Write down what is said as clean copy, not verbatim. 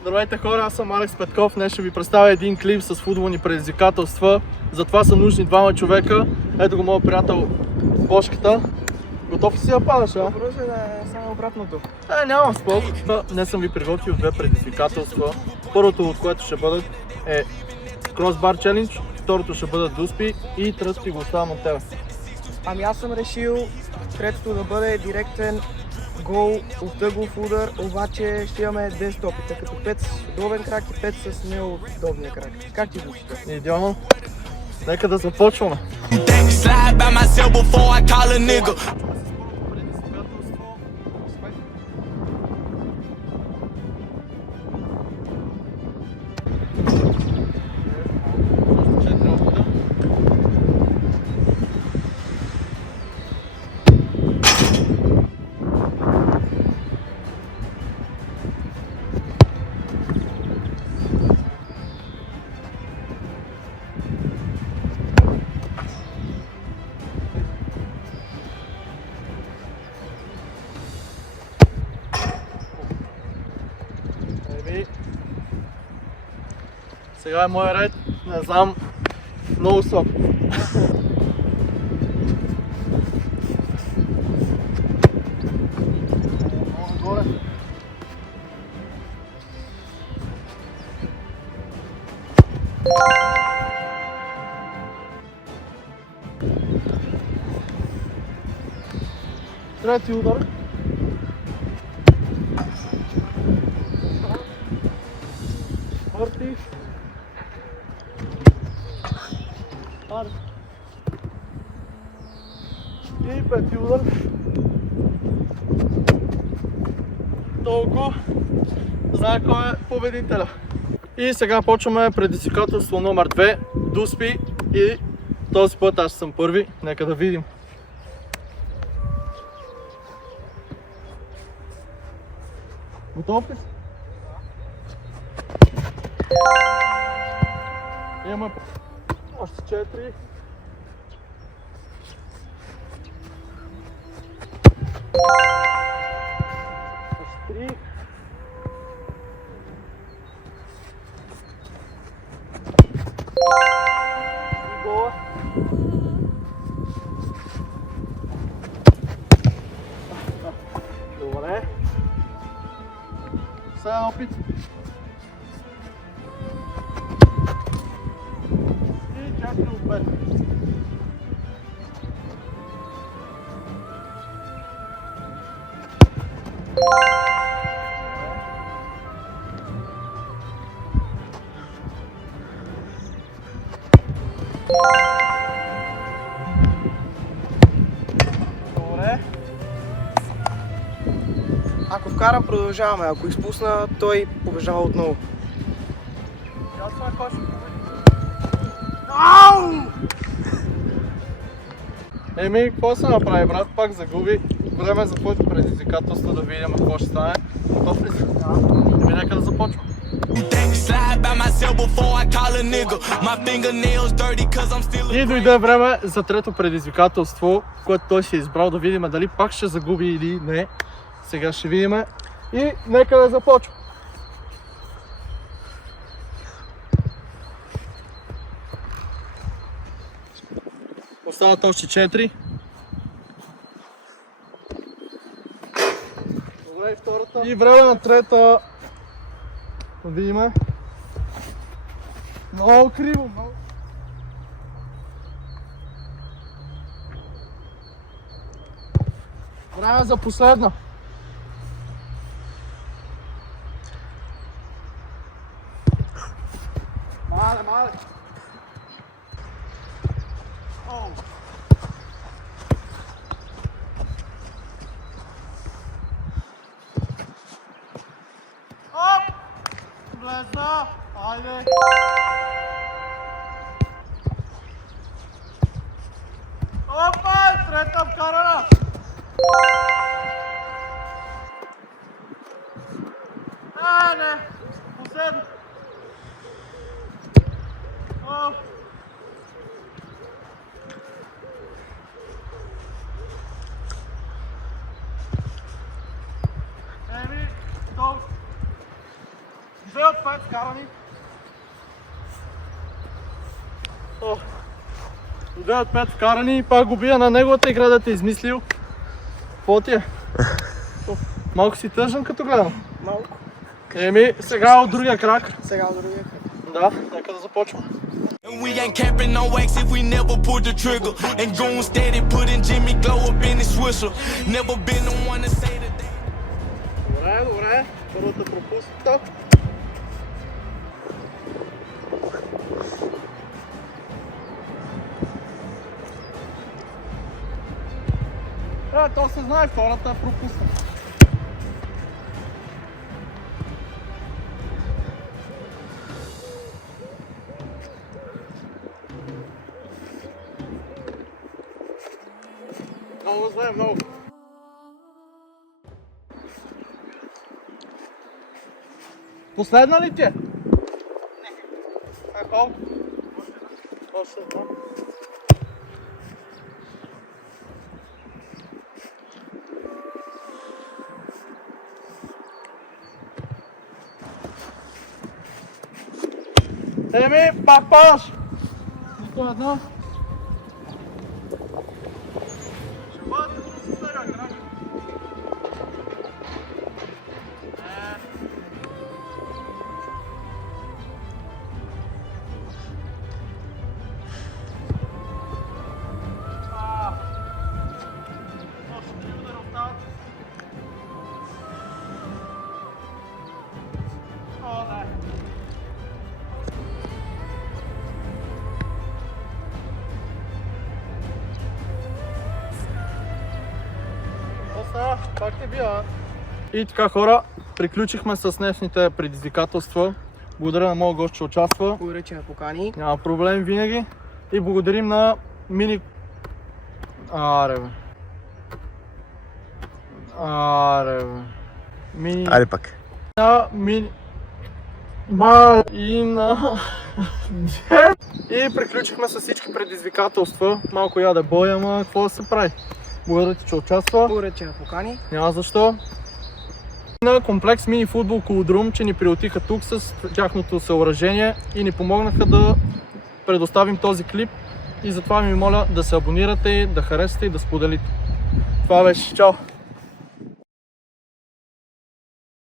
Здравейте хора, аз съм Алекс Петков. Днес ще ви представя един клип с футболни предизвикателства. Затова са нужни двама човека. Ето го моят приятел Бошката. Готов ли си да падаш, а? Добре, да е само обратното. Нямам спор. Днес съм ви приготвил две предизвикателства. Първото от което ще бъдат е Crossbar Challenge, второто ще бъдат дуспи и тръспи го оставам от тебе. Ами аз съм решил третото да бъде директен гол от ъглов удар, обаче ще имаме 2 стопи, тъй като 5 с удобен крак и 5 с неудобния крак. Как ти звучи? Идеално. Нека да започваме. Сега е моя ред, не знам, много слаб. Нагоре. Трети удар. Четвърти. И пети удар. Толкова. Знае кой е победителя. И сега почваме предизвикателство номер 2. Дуспи. И този път аз съм първи. Нека да видим. Готов ли си? Имаме още 4. Още 3. И гола. Добре. Сега опит. И чакай отпет. Добре. Ако вкарам, продължаваме. Ако изпусна, той побежава отново. Еми, какво се направи, брат? Пак загуби. Време за твоето предизвикателство да видим какво ще стане. Готов ли си? Еми, нека да започвам. И дойде време за трето предизвикателство, което той си е избрал, да видим дали пак ще загуби или не. Сега ще видим. И нека да започвам. Остават още 4. Добре, и втората. И време на трета. Да видим. Много криво, много. Време за последна. Мале. Оп! Влезна! Айде! Опа! Трета вкарана! Не! Последно! 2 от 5 вкарани. 2 от 5 вкарани и пак го бия на неговата игра да те измислил. Какво ти е? Малко си тъжен като гледам. Малко. Еми, сега от другия крак. Сега от другия крак. Да, нека да започваме. And we ain't capping no wax if we never pulled the trigger. And goon steady putting Jimmy Glow up in his swisher. Never been the one to say that they... Добре, добре. Първата пропусната. То се знае, втората е пропусна. Много зле, много. Последна ли ти е? Не. Колко? Още една. Еми, пак падаш! Нито една. Ще бъдете трудно с следвия крак. Пак ти бия. И така, хора, приключихме с днешните предизвикателства. Благодаря на моят гост, че участва. Благодаря, че ме покани. Няма проблем винаги. И благодарим на мини... Аре бе. Аре бе. Мини... Айде пак. На мини... И на... И приключихме с всички предизвикателства. Малко яде бой, ама какво да се прави? Благодаря ти, че участва. Благодаря, че ме покани. Няма защо. На комплекс мини футбол Колодрум, че ни приютиха тук с тяхното съоръжение и ни помогнаха да предоставим този клип. И затова ви моля да се абонирате, да харесате и да споделите. Това беше. Чао!